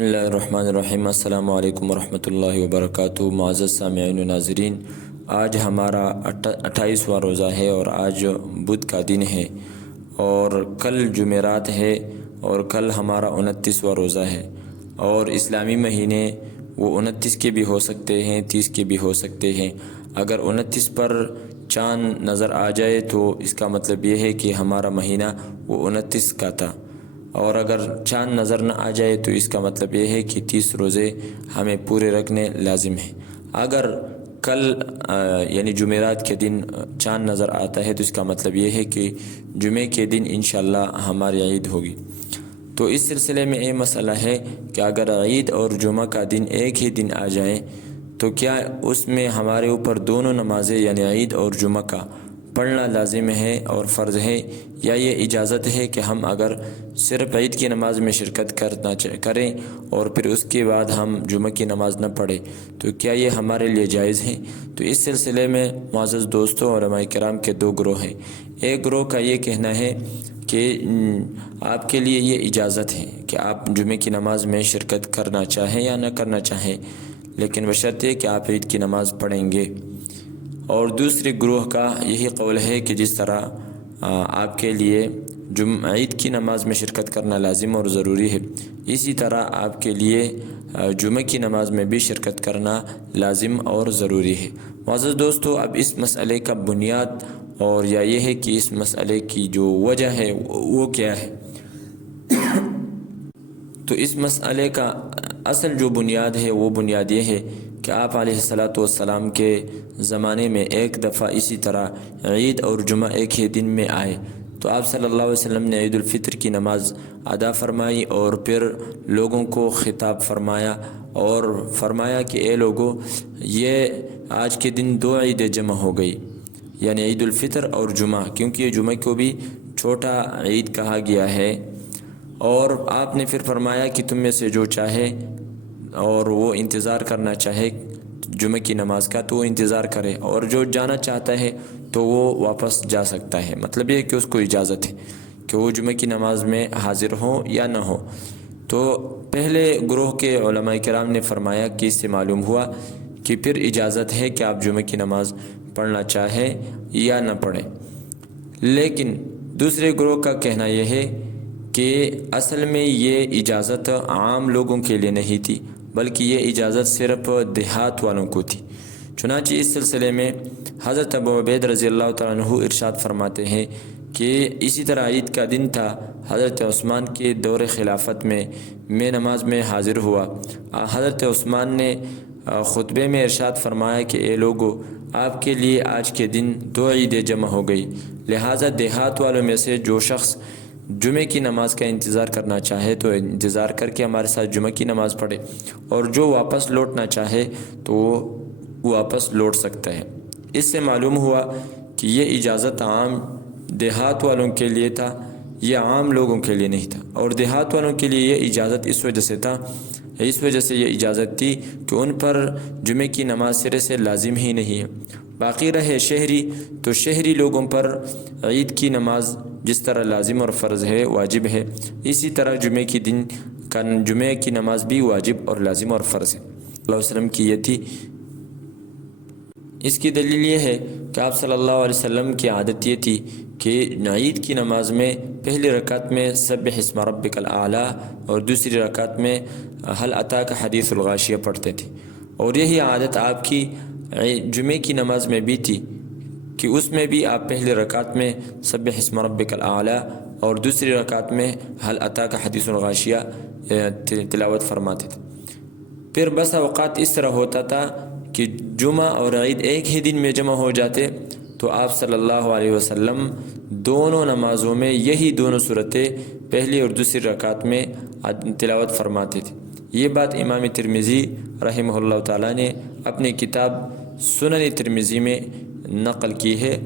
بسم اللہ الرحمن الرحیم۔ السلام علیکم ورحمۃ اللہ وبرکاتہ۔ معزز سامعین و ناظرین، آج ہمارا 28واں روزہ ہے اور آج بدھ کا دن ہے اور کل جمعرات ہے اور کل ہمارا 29واں روزہ ہے، اور اسلامی مہینے وہ 29 کے بھی ہو سکتے ہیں، 30 کے بھی ہو سکتے ہیں۔ اگر 29 پر چاند نظر آ جائے تو اس کا مطلب یہ ہے کہ ہمارا مہینہ وہ 29 کا تھا، اور اگر چاند نظر نہ آ جائے تو اس کا مطلب یہ ہے کہ 30 روزے ہمیں پورے رکھنے لازم ہیں۔ اگر کل یعنی جمعرات کے دن چاند نظر آتا ہے تو اس کا مطلب یہ ہے کہ جمعے کے دن انشاءاللہ ہماری عید ہوگی۔ تو اس سلسلے میں یہ مسئلہ ہے کہ اگر عید اور جمعہ کا دن ایک ہی دن آ جائیں تو کیا اس میں ہمارے اوپر دونوں نمازیں یعنی عید اور جمعہ کا پڑھنا لازم ہے اور فرض ہے، یا یہ اجازت ہے کہ ہم اگر صرف عید کی نماز میں شرکت کریں اور پھر اس کے بعد ہم جمعہ کی نماز نہ پڑھیں تو کیا یہ ہمارے لیے جائز ہے؟ تو اس سلسلے میں معزز دوستوں، علماء کرام کے دو گروہ ہیں۔ ایک گروہ کا یہ کہنا ہے کہ آپ کے لیے یہ اجازت ہے کہ آپ جمعے کی نماز میں شرکت کرنا چاہیں یا نہ کرنا چاہیں، لیکن بشرطے کہ آپ عید کی نماز پڑھیں گے۔ اور دوسرے گروہ کا یہی قول ہے کہ جس طرح آپ کے لیے عید کی نماز میں شرکت کرنا لازم اور ضروری ہے، اسی طرح آپ کے لیے جمعہ کی نماز میں بھی شرکت کرنا لازم اور ضروری ہے۔ معزز دوستو، اب اس مسئلے کا بنیاد اور یا یہ ہے کہ اس مسئلے کی جو وجہ ہے وہ کیا ہے؟ تو اس مسئلے کا اصل جو بنیاد ہے وہ بنیاد یہ ہے کہ آپ علیہ الصلاۃ والسلام کے زمانے میں ایک دفعہ اسی طرح عید اور جمعہ ایک ہی دن میں آئے، تو آپ صلی اللہ علیہ وسلم نے عید الفطر کی نماز ادا فرمائی اور پھر لوگوں کو خطاب فرمایا اور فرمایا کہ اے لوگو، یہ آج کے دن دو عیدیں جمع ہو گئی، یعنی عید الفطر اور جمعہ، کیونکہ یہ جمعہ کو بھی چھوٹا عید کہا گیا ہے۔ اور آپ نے پھر فرمایا کہ تم میں سے جو چاہے اور وہ انتظار کرنا چاہے جمعہ کی نماز کا تو وہ انتظار کرے، اور جو جانا چاہتا ہے تو وہ واپس جا سکتا ہے۔ مطلب یہ کہ اس کو اجازت ہے کہ وہ جمعہ کی نماز میں حاضر ہو یا نہ ہو۔ تو پہلے گروہ کے علماء کرام نے فرمایا کہ اس سے معلوم ہوا کہ پھر اجازت ہے کہ آپ جمعہ کی نماز پڑھنا چاہیں یا نہ پڑھیں، لیکن دوسرے گروہ کا کہنا یہ ہے کہ اصل میں یہ اجازت عام لوگوں کے لیے نہیں تھی، بلکہ یہ اجازت صرف دیہات والوں کو تھی۔ چنانچہ اس سلسلے میں حضرت ابو عبید رضی اللہ تعالیٰ عنہ ارشاد فرماتے ہیں کہ اسی طرح عید کا دن تھا، حضرت عثمان کے دور خلافت میں نماز میں حاضر ہوا۔ حضرت عثمان نے خطبے میں ارشاد فرمایا کہ اے لوگو، آپ کے لیے آج کے دن دو عیدیں جمع ہو گئی، لہٰذا دیہات والوں میں سے جو شخص جمعے کی نماز کا انتظار کرنا چاہے تو انتظار کر کے ہمارے ساتھ جمعہ کی نماز پڑھے، اور جو واپس لوٹنا چاہے تو وہ واپس لوٹ سکتا ہے۔ اس سے معلوم ہوا کہ یہ اجازت عام دیہات والوں کے لیے تھا، یہ عام لوگوں کے لیے نہیں تھا، اور دیہات والوں کے لیے یہ اجازت اس وجہ سے یہ اجازت تھی کہ ان پر جمعے کی نماز سرے سے لازم ہی نہیں ہے۔ باقی رہے شہری، تو شہری لوگوں پر عید کی نماز جس طرح لازم اور فرض ہے، واجب ہے، اسی طرح جمعے کی نماز بھی واجب اور لازم اور فرض ہے۔ اللہ علیہ وسلم کی یہ تھی۔ اس کی دلیل یہ ہے کہ آپ صلی اللہ علیہ وسلم کی عادت یہ تھی کہ عید کی نماز میں پہلی رکعت میں سبح اسم ربک الاعلی اور دوسری رکعت میں هل اتاک حدیث الغاشیہ پڑھتے تھے، اور یہی عادت آپ کی جمعے کی نماز میں بھی تھی کہ اس میں بھی آپ پہلی رکعت میں سبح اسم ربک الاعلی اور دوسری رکعت میں هل اتاک حدیث الغاشیہ تلاوت فرماتے تھے۔ پھر بس اوقات اس طرح ہوتا تھا کہ جمعہ اور عید ایک ہی دن میں جمع ہو جاتے تو آپ صلی اللہ علیہ وسلم دونوں نمازوں میں یہی دونوں صورتیں پہلی اور دوسری رکعت میں تلاوت فرماتے تھے۔ یہ بات امام ترمذی رحمہ اللہ تعالیٰ نے اپنی کتاب سنن ترمذی میں نقل کی ہے،